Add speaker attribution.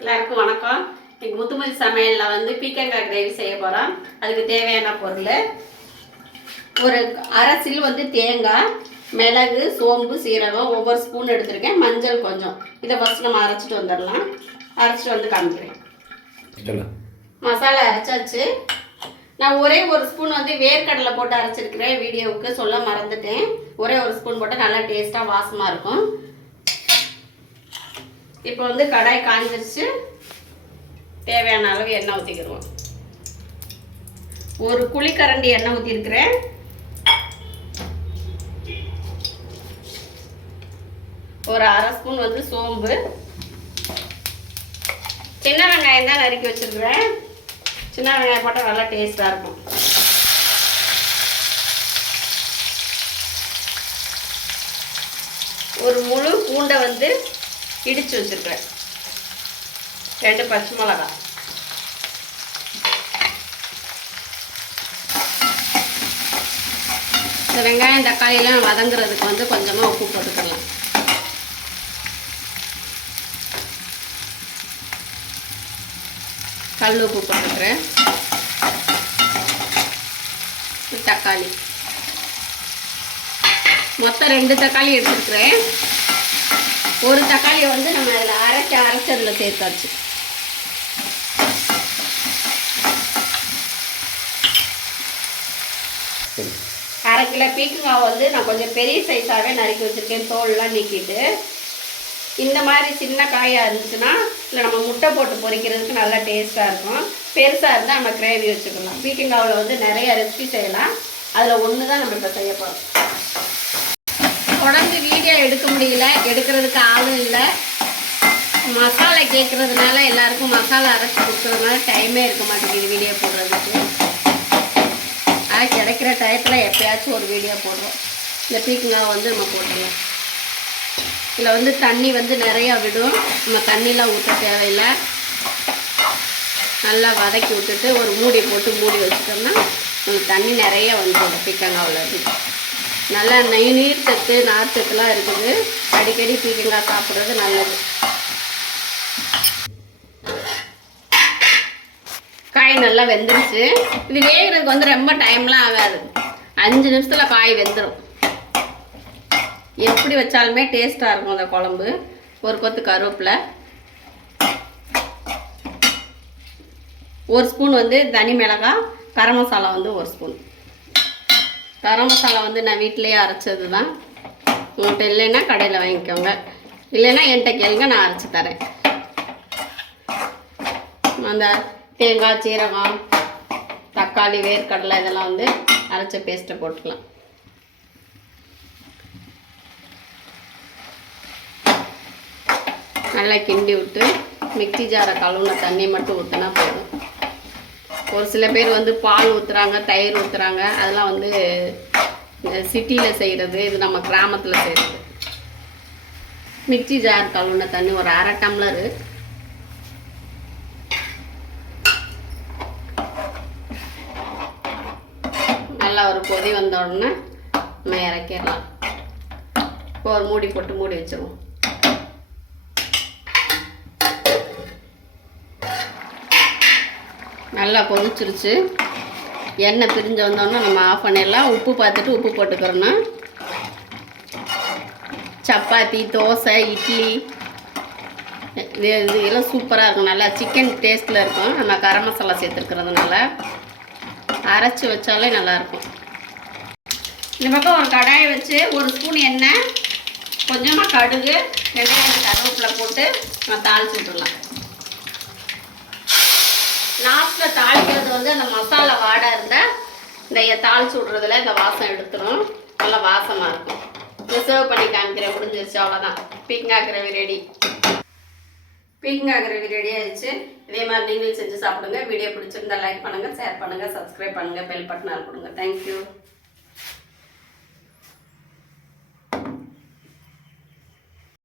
Speaker 1: எல்லாருக்கும் வணக்கம். இன்னைக்கு முத்துமதி சமையலில் வந்து பீக்கங்காய் கிரேவி செய்ய போகிறோம் அதுக்கு தேவையான பொருள் ஒரு அரை சில் வந்து தேங்காய் மிளகு சோம்பு சீரகம் ஒவ்வொரு ஸ்பூன் எடுத்திருக்கேன். மஞ்சள் கொஞ்சம். இதை ஃபஸ்ட் நம்ம அரைச்சிட்டு வந்துடலாம். அரைச்சிட்டு வந்து காமிக்கிறேன். மசாலா அரைச்சாச்சு. நான் ஒரே ஒரு ஸ்பூன் வந்து வேர்க்கடலை போட்டு அரைச்சிருக்கிறேன் வீடியோவுக்கு. சொல்ல மறந்துட்டேன். ஒரே ஒரு ஸ்பூன் போட்டு நல்லா டேஸ்ட்டாக வாசமாக இருக்கும். இப்போ வந்து கடாய் காஞ்சிருச்சு. தேவையான அளவு எண்ணெய் ஊற்றிக்கிடுவோம் ஒரு குழிக்கரண்டி எண்ணெய் ஊற்றிருக்கிறேன் ஒரு அரை ஸ்பூன் வந்து சோம்பு. சின்ன வெங்காயம் தான் நறுக்கி வச்சிருக்கிறேன். சின்ன வெங்காயம் போட்டால் நல்லா டேஸ்ட்டாக இருக்கும். ஒரு முழு பூண்டை வந்து இடித்து வச்சிருக்கிறேன். ரெண்டு பச்சை மிளகா. இந்த வெங்காயம் தக்காளியெல்லாம் வதங்குறதுக்கு வந்து கொஞ்சமாக உப்பு போட்டுக்கலாம். கல் உப்பு போட்டுக்கிறேன். தக்காளி. மொத்தம் ரெண்டு தக்காளி எடுத்துருக்குறேன் ஒரு தக்காளியை வந்து நம்ம அதில் அரைச்சி அரைச்சி அதில் சேர்த்தாச்சு. அரை கிலோ பீக்கங்காய் வந்து நான் கொஞ்சம் பெரிய சைஸாகவே நறுக்கி வச்சுருக்கேன் தோல்லாம் நீக்கிட்டு. இந்த மாதிரி சின்ன காயாக இருந்துச்சுன்னா இல்லை நம்ம முட்டை போட்டு பொரிக்கிறதுக்கு நல்லா டேஸ்ட்டாக இருக்கும். பெருசாக இருந்தால் நம்ம கிரேவி வச்சுக்கலாம். பீக்கங்காவில் வந்து நிறைய ரெசிபி செய்யலாம். அதில் ஒன்று தான் நம்ம இப்போ செய்ய போகிறோம் எடுக்க முடியல. எடுக்கிறதுக்கு ஆளும் இல்லை. மசாலா கேட்குறதுனால எல்லாருக்கும் மசாலா அரைச்சி கொடுக்குறதுனால டைமே இருக்க மாட்டேங்குது வீடியோ போடுறதுக்கு. ஆனால் கிடைக்கிற டயத்தில் எப்போயாச்சும் ஒரு வீடியோ போடுறோம். இந்த பீக்கங்காய் வந்து நம்ம போட்டுருவோம் இதில் வந்து தண்ணி வந்து நிறையா விடும். நம்ம தண்ணிலாம் ஊற்ற தேவையில்லை. நல்லா வதக்கி விட்டுட்டு ஒரு மூடி போட்டு மூடி வச்சுட்டோம்னா உங்களுக்கு தண்ணி நிறைய வந்துடும் பீக்கங்காவில் இருந்து. நல்லா நெய் நீர் சத்து நார் சத்துலாம் இருக்குது. அடிக்கடி பீக்கங்காய் சாப்பிட்றது நல்லது. காய் நல்லா வெந்துருச்சு. இது வேகிறதுக்கு வந்து ரொம்ப டைம்லாம் ஆகாது. அஞ்சு நிமிஷத்தில் காய் வெந்துடும் எப்படி வச்சாலுமே டேஸ்ட்டாக இருக்கும் அந்த குழம்பு. ஒரு கொத்து கருவேப்பிலை. ஒரு ஸ்பூன் வந்து தனி மிளகாய் கரம் மசாலா வந்து ஒரு ஸ்பூன் கரம் மசாலா வந்து நான் வீட்டிலேயே அரைச்சது தான் உங்கள்கிட்ட இல்லைன்னா கடையில் வாங்கிக்கோங்க. இல்லைன்னா என்கிட்ட கேளுங்க நான் அரைச்சி தரேன். அந்த தேங்காய் சீரகம் தக்காளி வேர்க்கடலை இதெல்லாம் வந்து அரைச்ச பேஸ்ட்டை போட்டுக்கலாம். நல்லா கிண்டி விட்டு மிக்ஸி ஜாரை கழுவுன தண்ணி மட்டும் ஊற்றினா போதும். ஒரு சில பேர் வந்து பால் ஊற்றுறாங்க தயிர் ஊற்றுறாங்க அதெல்லாம் வந்து சிட்டியில் செய்கிறது இது நம்ம கிராமத்தில் செய்கிறது மிக்சி ஜார் கழுவுன தண்ணி ஒரு அரை டம்ளரு. நல்லா ஒரு கொதி வந்த உடனே நம்ம இறக்கிடலாம். இப்போ ஒரு மூடி போட்டு மூடி வச்சிருவோம். நல்லா கொதிச்சிருச்சு. எண்ணெய் பிரிஞ்சு வந்தோடனே நம்ம ஆஃப் பண்ணிடலாம். உப்பு பார்த்துட்டு உப்பு போட்டுக்கிறோன்னா சப்பாத்தி தோசை இட்லி இது இது எல்லாம் சூப்பராக இருக்கும். நல்லா சிக்கன் டேஸ்ட்டில் இருக்கும். நம்ம கரம் மசாலா சேர்த்துருக்கிறதுனால. அரைச்சி வச்சாலே நல்லாயிருக்கும் இந்த பக்கம் ஒரு கடாயை வச்சு ஒரு ஸ்பூன் எண்ணெய் கொஞ்சமாக கடுகு வெங்காயம் கருவேப்பில் போட்டு நம்ம தாளிச்சு விட்டுடலாம். லாஸ்ட்டில் தாளிக்கிறது வந்து அந்த மசாலா வாடை இருந்தால் இந்த தாளிச்சு விட்றதுல இந்த வாசம் எடுத்துரும். நல்லா வாசமாக இருக்கும். ரிசர்வ் பண்ணி காமிக்கிறேன். முடிஞ்சிருச்சு. அவ்வளோதான் பீக்கங்கா கிரவி ரெடி பீக்கங்கா கிரவி ரெடி ஆயிடுச்சு. இதே மாதிரி நீங்களும் செஞ்சு சாப்பிடுங்க. வீடியோ பிடிச்சிருந்தா லைக் பண்ணுங்கள் ஷேர் பண்ணுங்கள் சப்ஸ்கிரைப் பண்ணுங்கள் பெல் பட்டன் கொடுங்க. தேங்க்யூ